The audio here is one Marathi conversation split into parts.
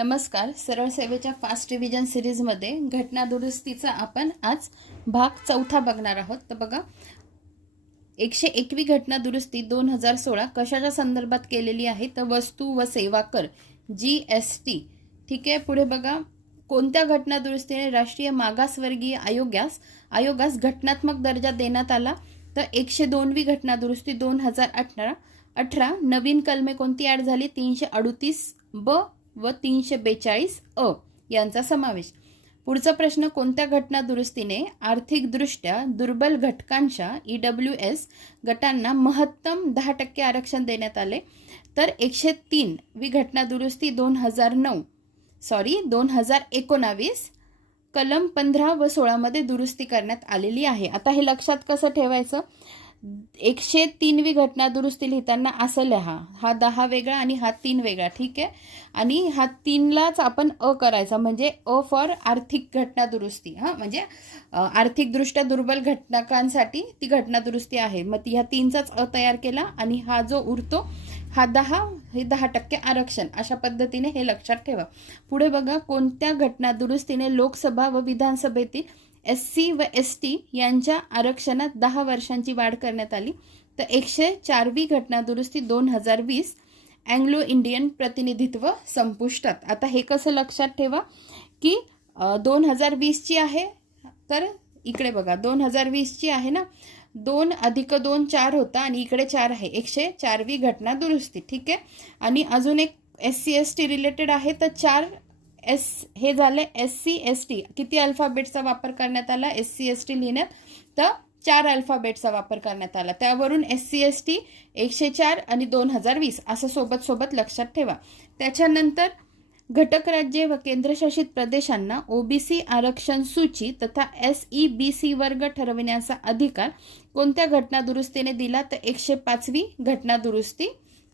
नमस्कार. सरळ सेवेच्या फास्ट रिव्हिजन सिरीजमध्ये घटना दुरुस्तीचा आपण आज भाग चौथा बघणार आहोत. तर बघा एकशे एकवी घटना दुरुस्ती दोन हजार सोळा कशाच्या संदर्भात केलेली आहे? तर वस्तू व सेवा कर जी एस टी ठीक आहे पुढे बघा. कोणत्या घटना दुरुस्तीने राष्ट्रीय मागासवर्गीय आयोगास आयोगास घटनात्मक दर्जा देण्यात आला? तर एकशे दोनवी घटना दुरुस्ती दोन हजार अठरा अठरा. नवीन कलमे कोणती ॲड झाली? तीनशे अडुतीस ब व तीनशे बेचाळीस अ यांचा समावेश. पुढचा प्रश्न कोणत्या घटना दुरुस्तीने आर्थिकदृष्ट्या दुर्बल घटकांच्या ई डब्ल्यू एस गटांना महत्तम दहा टक्के आरक्षण देण्यात आले? तर एकशे तीन वी घटना दुरुस्ती दोन हजार नऊ सॉरी दोन हजार एकोणावीस कलम पंधरा व सोळामध्ये दुरुस्ती करण्यात आलेली आहे. आता हे लक्षात कसं ठेवायचं? एकशे तीनवी घटना दुरुस्ती लिहिताना असं लिहा. हा दहा वेगळा आणि हा तीन वेगळा ठीक आहे? आणि हा तीनलाच आपण अ करायचा म्हणजे अ फॉर आर्थिक घटना दुरुस्ती. हां म्हणजे आर्थिकदृष्ट्या दुर्बल घटनाकांसाठी ती घटना दुरुस्ती आहे. मग ती ह्या तीनचाच अ तयार केला आणि हा जो उरतो हा दहा हे दहा टक्के आरक्षण. अशा पद्धतीने हे लक्षात ठेवा. पुढे बघा कोणत्या घटना दुरुस्तीने लोकसभा व विधानसभेतील एस सी व एस टी यांच्या आरक्षणात दहा वर्षांची वाढ करण्यात आली. तर एकशे चारवी घटना दुरुस्ती दोन हजार वीस अँग्लो इंडियन प्रतिनिधित्व संपुष्टात. आता हे कसं लक्षात ठेवा की दोन हजार वीसची आहे तर इकडे बघा दोन हजार वीसची आहे ना? दोन अधिक दोन चार होता आणि इकडे चार आहे. एकशे चारवी घटना दुरुस्ती ठीक आहे? आणि अजून एक S C S T related आहे तर चार एस हे झाले एस सी एस टी किती अल्फाबेटचा वापर करण्यात आला? एस सी एस टी लिहिण्यात. तर चार अल्फाबेटचा वापर करण्यात आला. त्यावरून एस सी एस टी एकशे चार आणि दोन हजार वीस. असं सोबत सोबत लक्षात ठेवा. त्याच्यानंतर घटक राज्ये व केंद्रशासित प्रदेशांना ओबीसी आरक्षण सूची तथा एस ई बी सी वर्ग ठरविण्याचा अधिकार कोणत्या घटना दुरुस्तीने दिला? तर एकशे पाचवी घटना दुरुस्ती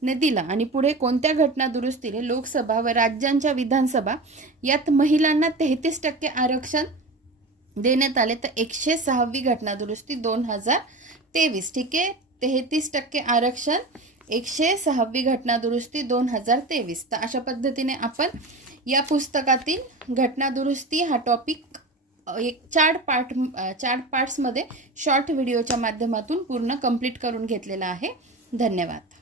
ने दिला. आणि पुढे कोणत्या घटना दुरुस्तीने लोकसभा व राज्यांच्या विधानसभा यात महिलांना तेहतीस टक्के आरक्षण देण्यात आले तर एकशे सहावी घटना दुरुस्ती दोन हजार तेवीस. ठीक आहे? तेहतीस टक्के आरक्षण एकशे सहावी घटना दुरुस्ती दोन हजार तेवीस. तर अशा पद्धतीने आपण या पुस्तकातील घटना दुरुस्ती हा टॉपिक एक चार पार्ट चार पार्ट्समध्ये शॉर्ट व्हिडिओच्या माध्यमातून पूर्ण कंप्लीट करून घेतलेला आहे. धन्यवाद.